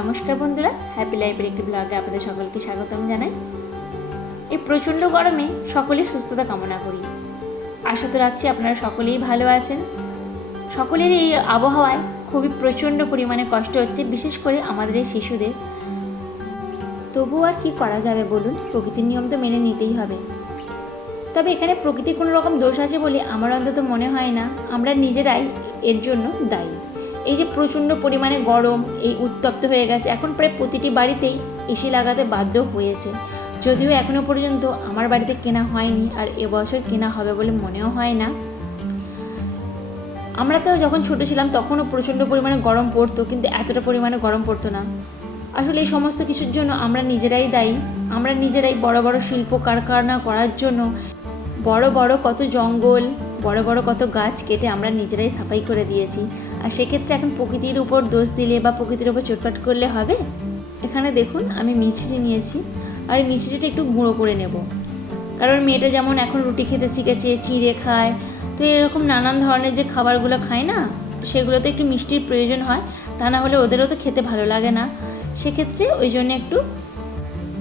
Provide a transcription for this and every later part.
নমস্কার বন্ধুরা, হ্যাপি লাইফের একটি ব্লগে আপনাদের সকলকে স্বাগতম জানাই। এই প্রচণ্ড গরমে সকলেই সুস্থতা কামনা করি। আশা তো রাখছি আপনারা সকলেই ভালো আছেন। সকলের এই আবহাওয়ায় খুবই প্রচণ্ড পরিমাণে কষ্ট হচ্ছে, বিশেষ করে আমাদের এই শিশুদের। তবু আর কি করা যাবে বলুন, প্রকৃতির নিয়ম তো মেনে নিতেই হবে। তবে এখানে প্রকৃতির কোনো রকম দোষ আছে বলে আমার অন্তত মনে হয় না। আমরা নিজেরাই এর জন্য দায়ী। এই যে প্রচণ্ড পরিমাণে গরম, এই উত্তপ্ত হয়ে গেছে, এখন প্রায় প্রতিটি বাড়িতেই এসি লাগাতে বাধ্য হয়েছে। যদিও এখনও পর্যন্ত আমার বাড়িতে কেনা হয়নি, আর এবছর কেনা হবে বলে মনেও হয় না। আমরা তো যখন ছোটো ছিলাম তখনও প্রচণ্ড পরিমাণে গরম পড়তো, কিন্তু এতটা পরিমাণে গরম পড়তো না। আসলে এই সমস্ত কিছুর জন্য আমরা নিজেরাই দায়ী। আমরা নিজেরাই বড় বড় শিল্প কারখানা করার জন্য বড় বড় কত জঙ্গল, বড় বড় কত গাছ কেটে আমরা নিজেরাই সাফাই করে দিয়েছি। আর সেক্ষেত্রে এখন প্রকৃতির উপর দোষ দিলে বা প্রকৃতির উপর চোটপাট করলে হবে? এখানে দেখুন আমি মিছরি নিয়েছি, আর এই মিছরিটা একটু গুঁড়ো করে নেব। কারণ মেয়েটা যেমন এখন রুটি খেতে শিখেছে, চিঁড়ে খায়, তো এরকম নানান ধরনের যে খাবারগুলো খায় না, সেগুলোতে একটু মিষ্টির প্রয়োজন হয়। তা না হলে ওদেরও তো খেতে ভালো লাগে না। সেক্ষেত্রে ওই জন্য একটু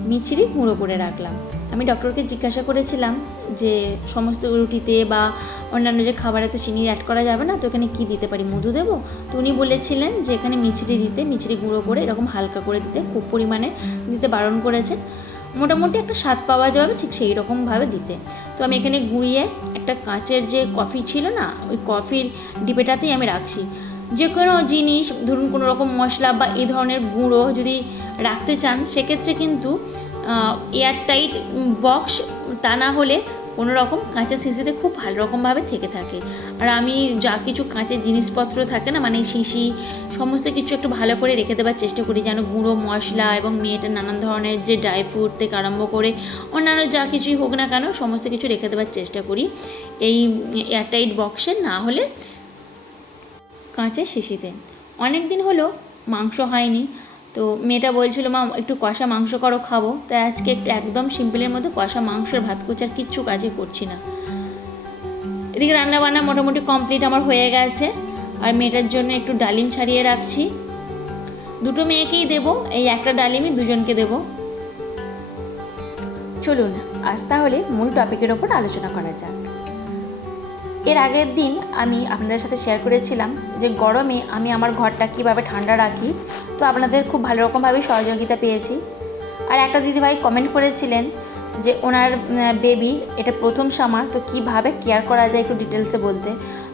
মিছরি গুঁড়ো করে রাখলাম। আমি ডক্টরকে জিজ্ঞাসা করেছিলাম যে সমস্ত রুটিতে বা অন্যান্য যে খাবারে তো চিনি অ্যাড করা যাবে না, তো এখানে কী দিতে পারি, মধু দেবো? তো উনি বলেছিলেন যে এখানে মিছরি দিতে, মিছরি গুঁড়ো করে এরকম হালকা করে দিতে, খুব পরিমাণে দিতে বারণ করেছেন। মোটামুটি একটা স্বাদ পাওয়া যাবে ঠিক সেই রকমভাবে দিতে। তো আমি এখানে গুঁড়িয়ে একটা কাঁচের যে কফি ছিল না, ওই কফির ডিবেটাতেই আমি রাখছি। যে কোনো জিনিস, ধরুন কোনো রকম মশলা বা এই ধরনের গুঁড়ো যদি রাখতে চান, সেক্ষেত্রে কিন্তু এয়ারটাইট বক্স, তা না হলে কোনো রকম কাঁচের শিশিতে খুব ভালো রকমভাবে থেকে থাকে। আর আমি যা কিছু কাঁচের জিনিসপত্র থাকে না, মানে শিশি সমস্ত কিছু একটু ভালো করে রেখে দেওয়ার চেষ্টা করি, যেন গুঁড়ো মশলা এবং মেয়েটার নানান ধরনের যে ড্রাই ফ্রুট থেকে আরম্ভ করে অন্যান্য যা কিছুই হোক না কেন সমস্ত কিছু রেখে দেওয়ার চেষ্টা করি এই এয়ারটাইট বক্সে, না হলে কাঁচের শিশিতে। অনেক দিন হলো মাংস হয়নি, তো মেয়েটা বলছিল মা একটু কষা মাংস করো, খাবো। তাই আজকে একটু একদম সিম্পলের মধ্যে কষা মাংসের ভাত কুচার কিচ্ছু কাজে করছি না। এদিকে রান্নাবান্না মোটামুটি কমপ্লিট আমার হয়ে গেছে। আর মেয়েটার জন্য একটু ডালিম ছাড়িয়ে রাখছি। দুটো মেয়েকেই দেবো, এই একটা ডালিমই দুজনকে দেবো। চলুন আজ তাহলে মূল টপিকের ওপর আলোচনা করা যাক। এর আগের দিন আমি আপনাদের সাথে শেয়ার করেছিলাম যে গরমে আমি আমার ঘরটা কীভাবে ঠান্ডা রাখি। তো আপনাদের খুব ভালো রকমভাবে সহযোগিতা পেয়েছি। আর একটা দিদিভাই কমেন্ট করেছিলেন যে ওনার বেবি এটা প্রথম সামার, তো কীভাবে কেয়ার করা যায় একটু ডিটেলসে বলতে।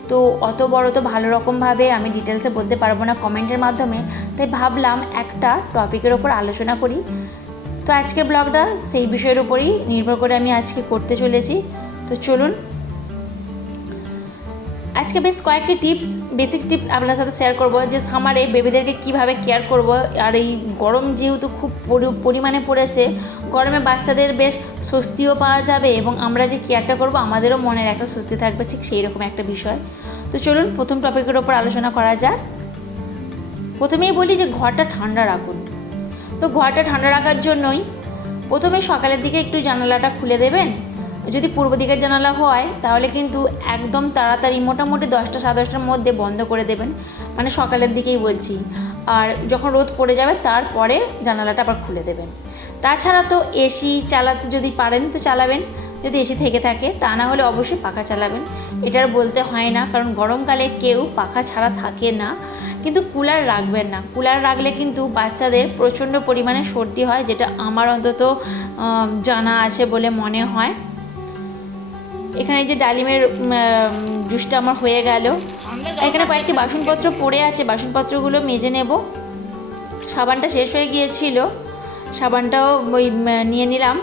তো অত বড় তো ভালো রকমভাবে আমি ডিটেলসে বলতে পারবো না কমেন্টের মাধ্যমে, তাই ভাবলাম একটা টপিকের ওপর আলোচনা করি। তো আজকের ব্লগটা সেই বিষয়ের উপরই নির্ভর করে আমি আজকে করতে চলেছি। তো চলুন আজকে বেশ কয়েকটি টিপস, বেসিক টিপস আপনার সাথে শেয়ার করব যে সামারে বেবিদেরকে কীভাবে কেয়ার করব। আর এই গরম যেহেতু খুব পরিমাণে পড়েছে, গরমে বাচ্চাদের বেশ স্বস্তিও পাওয়া যাবে এবং আমরা যে কেয়ারটা করব আমাদেরও মনের একটা স্বস্তি থাকবে, ঠিক সেই রকম একটা বিষয়। তো চলুন প্রথম টপিকের ওপর আলোচনা করা যাক। প্রথমেই বলি যে ঘরটা ঠান্ডা রাখুন। তো ঘরটা ঠান্ডা রাখার জন্যই প্রথমে সকালের দিকে একটু জানালাটা খুলে দেবেন। যদি পূর্ব দিকের জানালা হয় তাহলে কিন্তু একদম তাড়াতাড়ি মোটামুটি 10টা 10:30টার মধ্যে বন্ধ করে দেবেন, মানে সকালের দিকেই বলছি। আর যখন রোদ পড়ে যাবে তারপরে জানালাটা আবার খুলে দেবেন। তাছাড়া তো এসি চালাতে যদি পারেন তো চালাবেন, যদি এসি থেকে থাকে, তা না হলে অবশ্যই পাখা চালাবেন। এটার বলতে হয় না, কারণ গরমকালে কেউ পাখা ছাড়া থাকে না। কিন্তু কুলার রাখবেন না, কুলার রাখলে কিন্তু বাচ্চাদের প্রচণ্ড পরিমাণে সর্দি হয়, যেটা আমার অন্তত জানা আছে বলে মনে হয়। এখানে যে ডালিমের জুসটা আমার হয়ে গেল। এখানে কয়েকটি বাসনপত্র পড়ে আছে, বাসনপত্রগুলো মেজে নেব। সাবানটা শেষ হয়ে গিয়েছিল, সাবানটাও ওই নিয়ে নিলাম।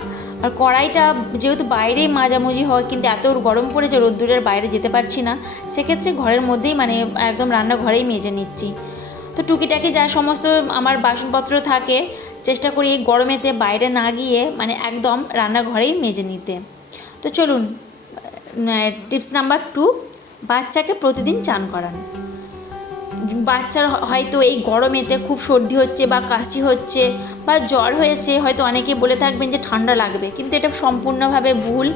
আর কড়াইটা যেহেতু বাইরেই মাজামুজি হয়, কিন্তু এত গরম পড়েছে রোদ্দুরের বাইরে যেতে পারছি না, সেক্ষেত্রে ঘরের মধ্যেই মানে একদম রান্নাঘরেই মেজে নিচ্ছি। তো টুকিটাকি যা সমস্ত আমার বাসনপত্র থাকে চেষ্টা করি এই গরমেতে বাইরে না গিয়ে মানে একদম রান্নাঘরেই মেজে নিতে। তো চলুন টিপস নাম্বার 2, বাচ্চাকে প্রতিদিন চান করান। বাচ্চার হয়তো এই গরমেতে খুব সর্দি হচ্ছে বা কাশি হচ্ছে বা জ্বর হয়েছে, হয়তো অনেকে বলে থাকবেন যে ঠান্ডা লাগবে, কিন্তু এটা সম্পূর্ণভাবে ভুল।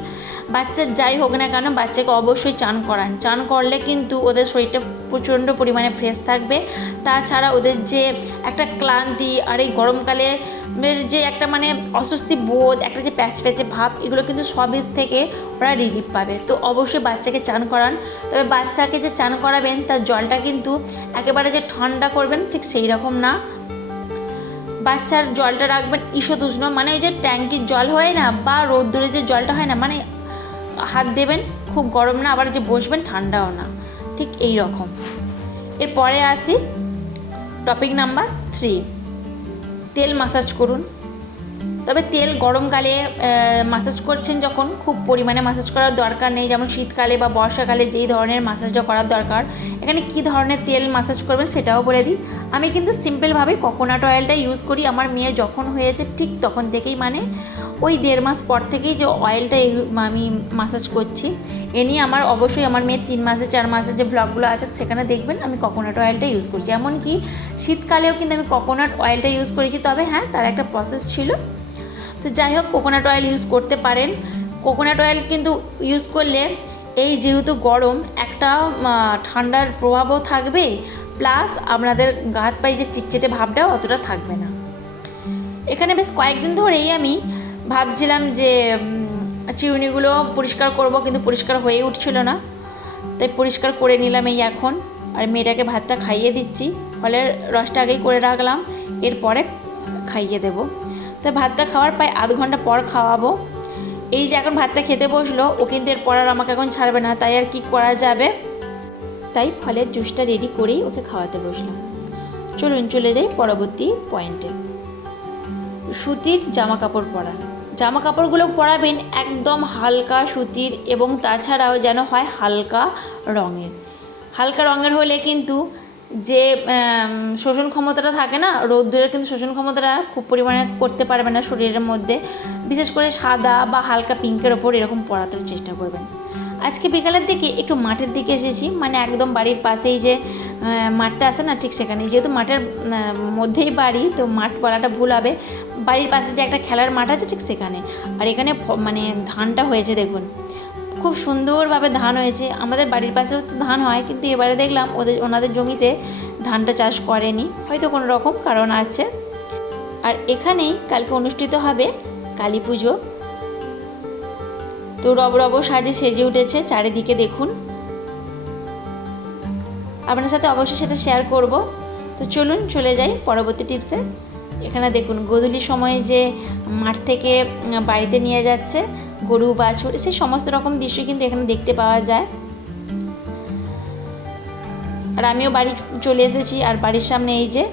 বাচ্চার যাই হোক না কেন, বাচ্চাকে অবশ্যই চান করান। চান করলে কিন্তু ওদের শরীরটা প্রচণ্ড পরিমাণে ফ্রেশ থাকবে। তাছাড়া ওদের যে একটা ক্লান্তি আর এই গরমকালে যে একটা মানে অস্বস্তি বোধ, একটা যে প্যাচপ্যাচে ভাব, এগুলো কিন্তু সবই থেকে ওরা রিলিফ পাবে। তো অবশ্যই বাচ্চাকে চান করান। তবে বাচ্চাকে যে চান করাবেন তার জলটা কিন্তু একেবারে যে ঠান্ডা করবেন ঠিক সেই রকম না। বাচ্চার জলটা রাখবেন ঈষৎ উষ্ণ, মানে ওই যে ট্যাঙ্কির জল হয় না, বা রোদ্দুরে যে জলটা হয় না, মানে হাত দেবেন খুব গরম না, আবার যে বসবেন ঠান্ডাও না, ঠিক এই রকম। এরপরে আসি টপিক নাম্বার 3, তেল মাসাজ করুন। তবে তেল গরমকালে মাসাজ করছেন যখন, খুব পরিমাণে মাসাজ করার দরকার নেই। যেমন শীতকালে বা বর্ষাকালে যেই ধরনের মাসাজটা করার দরকার, এখানে কী ধরনের তেল মাসাজ করবেন সেটাও বলে দিই। আমি কিন্তু সিম্পলভাবে কোকোনাট অয়েলটা ইউজ করি। আমার মেয়ে যখন হয়েছে ঠিক তখন থেকেই, মানে ওই 1.5 মাস পর থেকেই যে অয়েলটা আমি মাসাজ করছি। এ নিয়ে আমার অবশ্যই আমার মেয়ের 3 মাসে 4 মাসের যে ব্লগগুলো আছে সেখানে দেখবেন আমি কোকোনাট অয়েলটা ইউজ করছি। এমনকি শীতকালেও কিন্তু আমি কোকোনাট অয়েলটা ইউজ করেছি। তবে হ্যাঁ, তার একটা প্রসেস ছিল। তো যাই হোক, কোকোনাট অয়েল ইউজ করতে পারেন। কোকোনাট অয়েল কিন্তু ইউজ করলে এই যেহেতু গরম, একটা ঠান্ডার প্রভাবও থাকবে, প্লাস আপনাদের গা হাত পায়ে যে চিটচিটে ভাবটাও অতটা থাকবে না। এখানে বেশ কয়েকদিন ধরেই আমি ভাবছিলাম যে চিরুনিগুলো পরিষ্কার করব, কিন্তু পরিষ্কার হয়ে উঠছিল না, তাই পরিষ্কার করে নিলাম এই এখন। আর মেয়েটাকে ভাতটা খাইয়ে দিচ্ছি, ফলের রসটা আগেই করে রাখলাম, এরপরে খাইয়ে দেবো। তো ভাতটা খাওয়ার প্রায় আধ ঘন্টা পর খাওয়াবো। এই যে এখন ভাতটা খেতে বসলো, ও কিন্তু এরপর আর আমাকে এখন ছাড়বে না, তাই আর কি করা যাবে, তাই ফলের জুসটা রেডি করেই ওকে খাওয়াতে বসলাম। চলুন চলে যাই পরবর্তী পয়েন্টে। সুতির জামা কাপড় পরা। জামা কাপড়গুলো পরাবেন একদম হালকা সুতির, এবং তাছাড়াও যেন হয় হালকা রঙের। হালকা রঙের হলে কিন্তু যে শোষণ ক্ষমতাটা থাকে না, রোদ্দুরের কিন্তু শোষণ ক্ষমতাটা খুব পরিমাণে করতে পারবে না শরীরের মধ্যে। বিশেষ করে সাদা বা হালকা পিঙ্কের ওপর এরকম পরাতে চেষ্টা করবেন। আজকে বিকালের দিকে একটু মাঠের দিকে এসেছি, মানে একদম বাড়ির পাশেই যে মাঠটা আছে না, ঠিক সেখানে। যেহেতু মাঠের মধ্যেই বাড়ি, তো মাঠ বলাটা ভুল হবে, বাড়ির পাশে যে একটা খেলার মাঠ আছে ঠিক সেখানে। আর এখানে মানে ধানটা হয়েছে দেখুন, খুব সুন্দরভাবে ধান হয়েছে। আমাদের বাড়ির পাশেও তো ধান হয়, কিন্তু এবারে দেখলাম ওনাদের জমিতে ধানটা চাষ করেনি, হয়তো কোনো রকম কারণ আছে। আর এখানেই কালকে অনুষ্ঠিত হবে কালী পুজো। তো রব সাজে সেজে উঠেছে চারিদিকে, দেখুন। আপনার সাথে অবশ্যই সেটা শেয়ার করব। তো চলুন চলে যাই পরবর্তী টিপসে। এখানে দেখুন গোধূলি সময়ে যে মাঠ থেকে বাড়িতে নিয়ে যাচ্ছে গরু বাছুর, সেই সমস্ত রকম দৃশ্য কিন্তু এখানে দেখতে পাওয়া যায়। আর আমিও বাড়ি চলে এসেছি, আর বাড়ির সামনে এই যে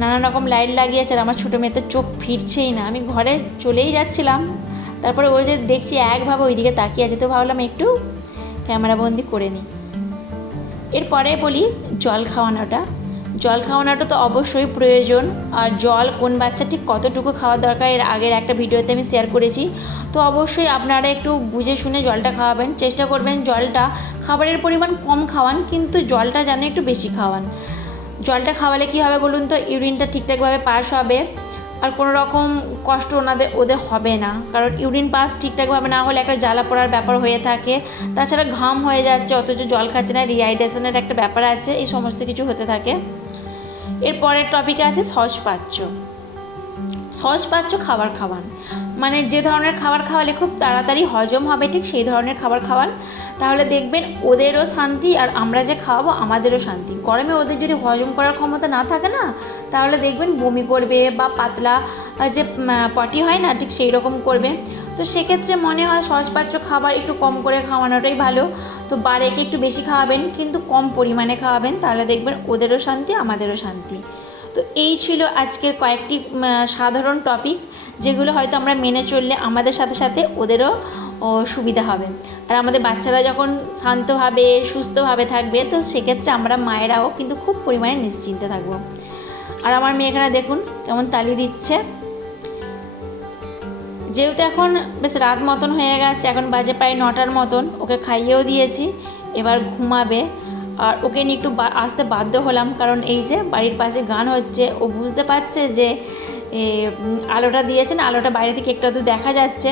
নানা রকম লাইট লাগিয়েছে। আর আমার ছোটো মেয়ে তো চোখ ফিরছেই না। আমি ঘরে চলেই যাচ্ছিলাম, তারপরে ওই যে দেখছি একভাবে ওই দিকে তাকিয়ে আছে, তো ভাবলাম একটু ক্যামেরাবন্দি করে নিই। এরপরে বলি জল খাওয়ানোটা। জল খাওয়ানোটা তো অবশ্যই প্রয়োজন। আর জল কোন বাচ্চা ঠিক কতটুকু খাওয়া দরকার এর আগের একটা ভিডিওতে আমি শেয়ার করেছি। তো অবশ্যই আপনারা একটু বুঝে শুনে জলটা খাওয়াবেন। চেষ্টা করবেন জলটা খাবারের পরিমাণ কম খাওয়ান, কিন্তু জলটা যেন একটু বেশি খাওয়ান। জলটা খাওয়ালে কী হবে বলুন তো, ইউরিনটা ঠিকঠাকভাবে পাস হবে, আর কোনো রকম কষ্ট ওদের হবে না। কারণ ইউরিন পাস ঠিকঠাকভাবে না হলে একটা জ্বালা পড়ার ব্যাপার হয়ে থাকে। তাছাড়া ঘাম হয়ে যাচ্ছে, অথচ জল খাচ্ছে না, রিহাইড্রেশনের একটা ব্যাপার আছে, এই সমস্ত কিছু হতে থাকে। এরপরের টপিকে আছে সহজপাচ্য। সহজপাচ্য খাবার খাওয়ান, মানে যে ধরনের খাবার খাওয়ালে খুব তাড়াতাড়ি হজম হবে ঠিক সেই ধরনের খাবার খাওয়ান। তাহলে দেখবেন ওদেরও শান্তি, আর আমরা যে খাওয়াবো আমাদেরও শান্তি। গরমে ওদের যদি হজম করার ক্ষমতা না থাকে না, তাহলে দেখবেন বমি করবে বা পাতলা যে পটি হয় না ঠিক সেই রকম করবে। তো সেক্ষেত্রে মনে হয় সহজপাচ্য খাবার একটু কম করে খাওয়ানোটাই ভালো। তো বারেকে একটু বেশি খাওয়াবেন, কিন্তু কম পরিমাণে খাওয়াবেন, তাহলে দেখবেন ওদেরও শান্তি আমাদেরও শান্তি। তো এই ছিল আজকের কয়েকটি সাধারণ টপিক, যেগুলো হয়তো আমরা মেনে চললে আমাদের সাথে সাথে ওদেরও সুবিধা হবে। আর আমাদের বাচ্চারা যখন শান্তভাবে সুস্থভাবে থাকবে, তো সেক্ষেত্রে আমরা মায়েরাও কিন্তু খুব পরিমাণে নিশ্চিন্তে থাকবো। আর আমার মেয়ে এখানে দেখুন কেমন তালি দিচ্ছে। যেহেতু এখন বেশ রাত মতন হয়ে গেছে, এখন বাজে প্রায় 9টার মতন, ওকে খাইয়েও দিয়েছি, এবার ঘুমাবে। আর ওকে নিয়ে একটু আসতে বাধ্য হলাম, কারণ এই যে বাড়ির পাশে গান হচ্ছে, ও বুঝতে পারছে যে আলোটা দিয়েছেন, আলোটা বাইরে থেকে একটু দেখা যাচ্ছে,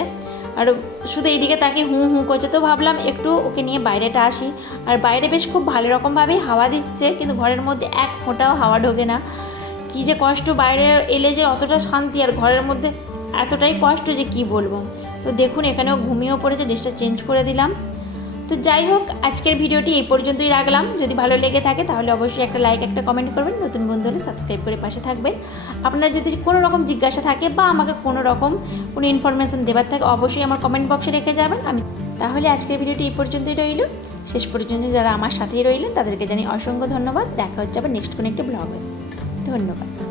আর শুধু এইদিকে তাকে হু হু করছে। তো ভাবলাম একটু ওকে নিয়ে বাইরেটা আসি। আর বাইরে বেশ খুব ভালো রকমভাবেই হাওয়া দিচ্ছে, কিন্তু ঘরের মধ্যে এক ফোঁটাও হাওয়া ঢোকে না। কী যে কষ্ট, বাইরে এলে যে অতটা শান্তি, আর ঘরের মধ্যে এতটাই কষ্ট যে কি বলবো। তো দেখুন এখানেও ঘুমিয়েও পড়েছে, ড্রেসটা চেঞ্জ করে দিলাম। তো যাই হোক, আজকের ভিডিওটি এই পর্যন্তই রাখলাম। যদি ভালো লেগে থাকে তাহলে অবশ্যই একটা লাইক, একটা কমেন্ট করবেন। নতুন বন্ধু হলে সাবস্ক্রাইব করে পাশে থাকবেন। আপনার যদি কোনো রকম জিজ্ঞাসা থাকে বা আমাকে কোনো রকম কোনো ইনফরমেশান দেবার থাকে অবশ্যই আমার কমেন্ট বক্সে রেখে যাবেন। তাহলে আজকের ভিডিওটি এই পর্যন্তই রইল। শেষ পর্যন্ত যারা আমার সাথেই রইলেন তাদেরকে জানি অসংখ্য ধন্যবাদ। দেখা হচ্ছে আবার নেক্সট কোনো একটা ব্লগে। ধন্যবাদ।